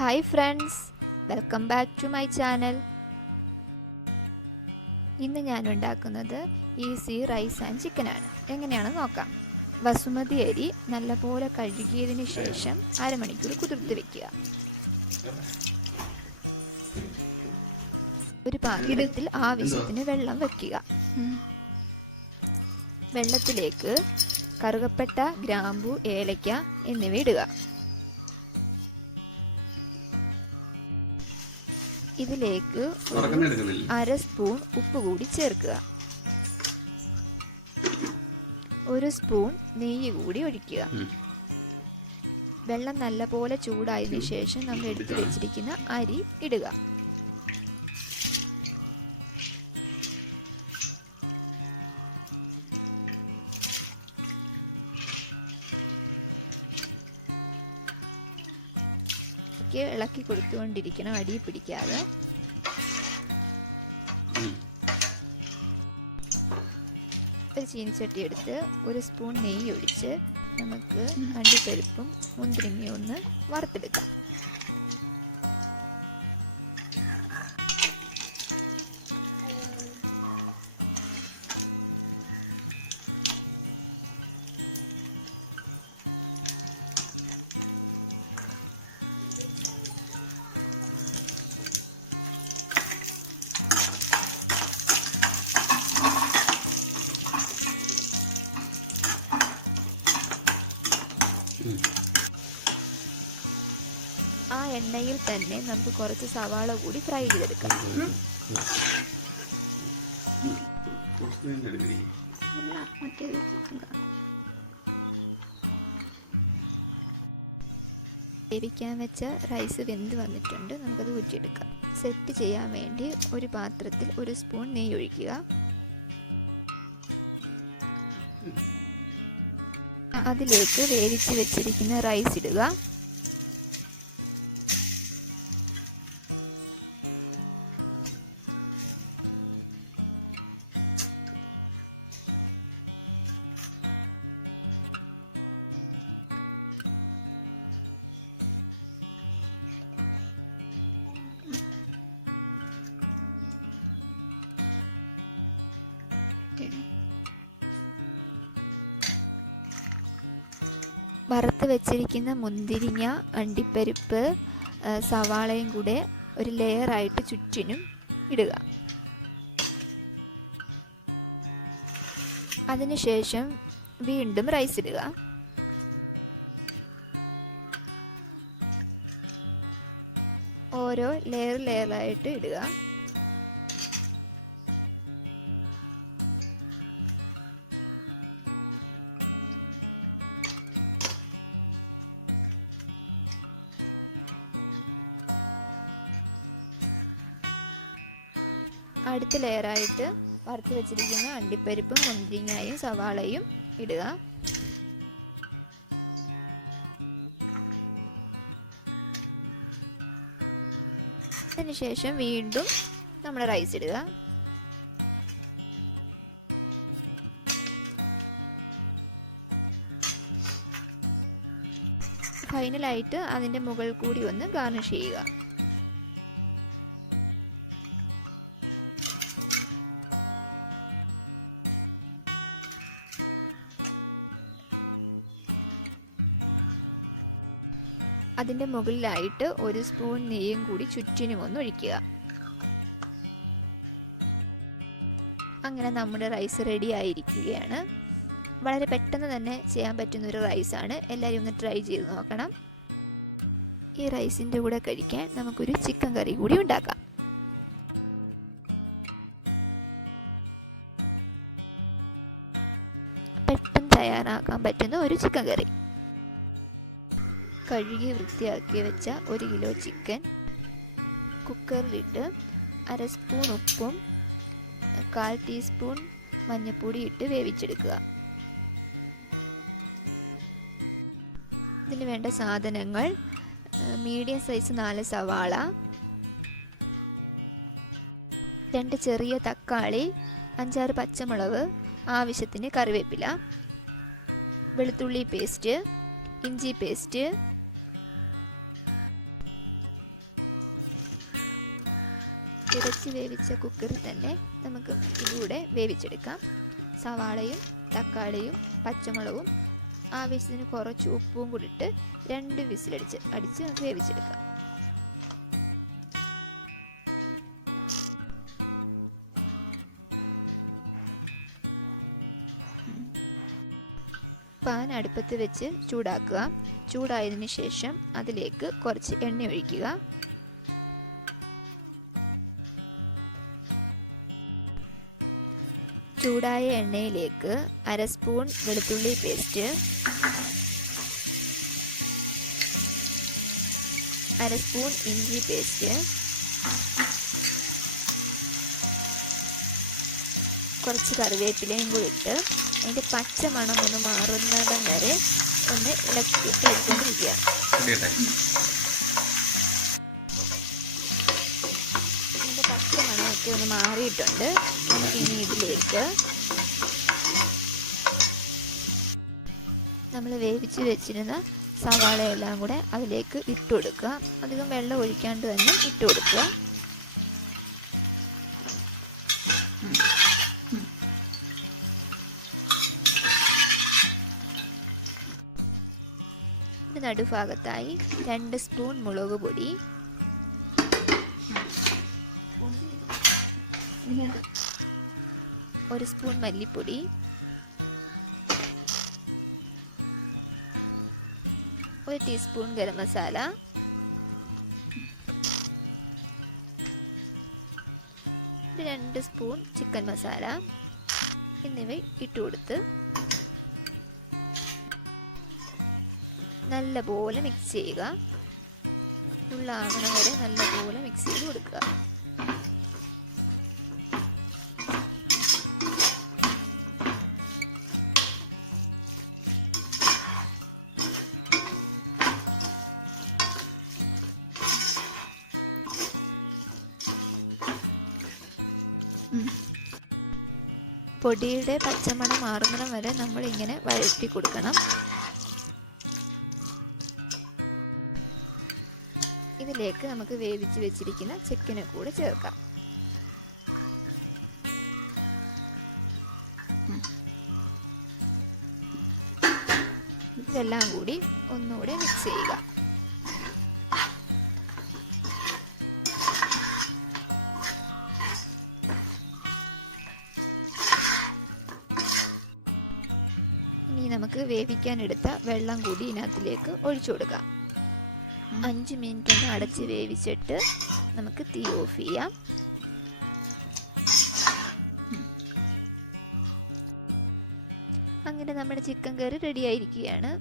Hi friends, welcome back to my channel. ഇന്ന് ഞാൻ ഉണ്ടാക്കുന്നത് ഈസി റൈസ് ആൻഡ് ചിക്കനാണ്. എങ്ങനെയാണെന്ന് നോക്കാം. ബസുമതി അരി നല്ലപോലെ കഴുകിയതിന് ശേഷം അരമണിക്കൂർ കുതിർത്ത് വെക്കുക. ഒരു പാത്രത്തിൽ ആവശ്യത്തിന് വെള്ളം വെക്കുക. വെള്ളത്തിലേക്ക് കറുകപ്പട്ട, ഗ്രാമ്പു, ഏലക്ക എന്നിവ ഇടുക. ഇതിലേക്ക് അര സ്പൂൺ ഉപ്പ് കൂടി ചേർക്കുക. 1 സ്പൂൺ നെയ്യ് കൂടി ഒഴിക്കുക. വെള്ളം നല്ലപോലെ ചൂടായതിനു ശേഷം നമ്മൾ എടുത്തു വെച്ചിരിക്കുന്ന അരി ഇടുക. ഇളക്കി കൊടുത്തുകൊണ്ടിരിക്കണം, അടി പിടിക്കാതെ. ഒരു ചീനിച്ചട്ടി എടുത്ത് 1 സ്പൂൺ നെയ്യ് ഒഴിച്ച് നമുക്ക് അണ്ടിപ്പരിപ്പും മുന്തിരിങ്ങയും ഒന്ന് വറുത്തെടുക്കാം. ആ എണ്ണയിൽ തന്നെ നമുക്ക് കുറച്ച് സവാള കൂടി ഫ്രൈ ചെയ്തെടുക്കാം. വേവിക്കാൻ വെച്ച റൈസ് വെന്ത് വന്നിട്ടുണ്ട്. നമുക്കത് ഊറ്റിയെടുക്കാം. സെറ്റ് ചെയ്യാൻ വേണ്ടി ഒരു പാത്രത്തിൽ 1 സ്പൂൺ നെയ്യ് ഒഴിക്കുക. അതിലേക്ക് വേവിച്ച് വെച്ചിരിക്കുന്ന റൈസ് ഇടുക. വറുത്ത് വെച്ചിരിക്കുന്ന മുന്തിരിങ്ങ, അണ്ടിപ്പരിപ്പ്, സവാളയും കൂടെ ഒരു ലെയറായിട്ട് ചുറ്റിനും ഇടുക. അതിനുശേഷം വീണ്ടും റൈസ് ഇടുക. ഓരോ ലെയറായിട്ട് ഇടുക. അടുത്ത ലെയറായിട്ട് വറുത്ത് വെച്ചിരിക്കുന്ന അണ്ടിപ്പരിപ്പും മുന്തിരിങ്ങയും സവാളയും ഇടുക. അതിനുശേഷം വീണ്ടും നമ്മൾ റൈസ് ഇടുക. ഫൈനലായിട്ട് അതിൻ്റെ മുകളിൽ കൂടി ഒന്ന് ഗാർണിഷ് ചെയ്യുക. അതിൻ്റെ മുകളിലായിട്ട് 1 സ്പൂൺ നെയ്യും കൂടി ചുറ്റിനും ഒന്ന് ഒഴിക്കുക. അങ്ങനെ നമ്മുടെ റൈസ് റെഡി ആയിരിക്കുകയാണ്. വളരെ പെട്ടെന്ന് തന്നെ ചെയ്യാൻ പറ്റുന്നൊരു റൈസാണ്. എല്ലാവരും ഒന്ന് ട്രൈ ചെയ്ത് നോക്കണം. ഈ റൈസിൻ്റെ കൂടെ കഴിക്കാൻ നമുക്കൊരു ചിക്കൻ കറി കൂടി ഉണ്ടാക്കാം. പെട്ടെന്ന് തയ്യാറാക്കാൻ പറ്റുന്ന ഒരു ചിക്കൻ കറി. കഴുകി വൃത്തിയാക്കി വെച്ച 1 കിലോ ചിക്കൻ കുക്കറിലിട്ട് 1/2 സ്പൂൺ ഉപ്പും 1/4 ടീസ്പൂൺ മഞ്ഞൾപ്പൊടി ഇട്ട് വേവിച്ചെടുക്കുക. ഇതിന് വേണ്ട സാധനങ്ങൾ: മീഡിയം സൈസ് 4 സവാള, 2 ചെറിയ തക്കാളി, 5-6 പച്ചമുളക്, ആവശ്യത്തിന് കറിവേപ്പില, വെളുത്തുള്ളി പേസ്റ്റ്, ഇഞ്ചി പേസ്റ്റ്, ഇറച്ചി വേവിച്ച കുക്കറിൽ തന്നെ നമുക്ക് ഇതുകൂടെ വേവിച്ചെടുക്കാം. സവാളയും തക്കാളിയും പച്ചമുളകും ആവശ്യത്തിന് കുറച്ച് ഉപ്പും കൂടി ഇട്ട് 2 വിസിലടിച്ച് നമുക്ക് വേവിച്ചെടുക്കാം. പാൻ അടുപ്പത്ത് വെച്ച് ചൂടാക്കുക. ചൂടായതിനു ശേഷം അതിലേക്ക് കുറച്ച് എണ്ണ ഒഴിക്കുക. ചൂടായ എണ്ണയിലേക്ക് 1/2 സ്പൂൺ വെളുത്തുള്ളി പേസ്റ്റ്, 1/2 സ്പൂൺ ഇഞ്ചി പേസ്റ്റ്, കുറച്ച് കറിവേപ്പിലയും കൂടി ഇട്ട് അതിൻ്റെ പച്ച മണം ഒന്ന് മാറുന്നിടം വരെ ഒന്ന് ഇളക്കിക്കൊണ്ടിരിക്കുക. അതിൻ്റെ പച്ച മണമൊക്കെ ഒന്ന് മാറിയിട്ടുണ്ട്. നമുക്കിനി ഇതിലേക്ക് നമ്മൾ വേവിച്ച് വെച്ചിരുന്ന സവാളയെല്ലാം കൂടെ അതിലേക്ക് ഇട്ട് കൊടുക്കുക. അധികം വെള്ളം ഒഴിക്കാണ്ട് തന്നെ ഇട്ട് കൊടുക്കുക. നടുഭാഗത്തായി 2 സ്പൂൺ മുളക് പൊടി, 1 സ്പൂൺ മല്ലിപ്പൊടി, 1 teaspoon garam masala, 2 spoon chicken masala എന്നിവ ഇട്ടുകൊടുത്ത് നല്ലപോലെ മിക്സ് ചെയ്യുക. ഫുള്ളാകണം വരെ നല്ലപോലെ മിക്സ് ചെയ്ത് കൊടുക്കുക. പൊടിയുടെ പച്ചമണം മാറുന്നിടം വരെ നമ്മൾ ഇങ്ങനെ വഴറ്റി കൊടുക്കണം. ഇതിലേക്ക് നമുക്ക് വേവിച്ച് വെച്ചിരിക്കുന്ന ചിക്കനെ കൂടെ ചേർക്കാം. ഇതെല്ലാം കൂടി ഒന്നുകൂടെ മിക്സ് ചെയ്യുക. ഇനി നമുക്ക് വേവിക്കാനെടുത്ത വെള്ളം കൂടി ഇതിനകത്തിലേക്ക് ഒഴിച്ചു കൊടുക്കാം. 5 മിനിറ്റ് ഒന്ന് അടച്ച് വേവിച്ചിട്ട് നമുക്ക് തീ ഓഫ് ചെയ്യാം. അങ്ങനെ നമ്മുടെ ചിക്കൻ കറി റെഡി ആയിരിക്കുകയാണ്.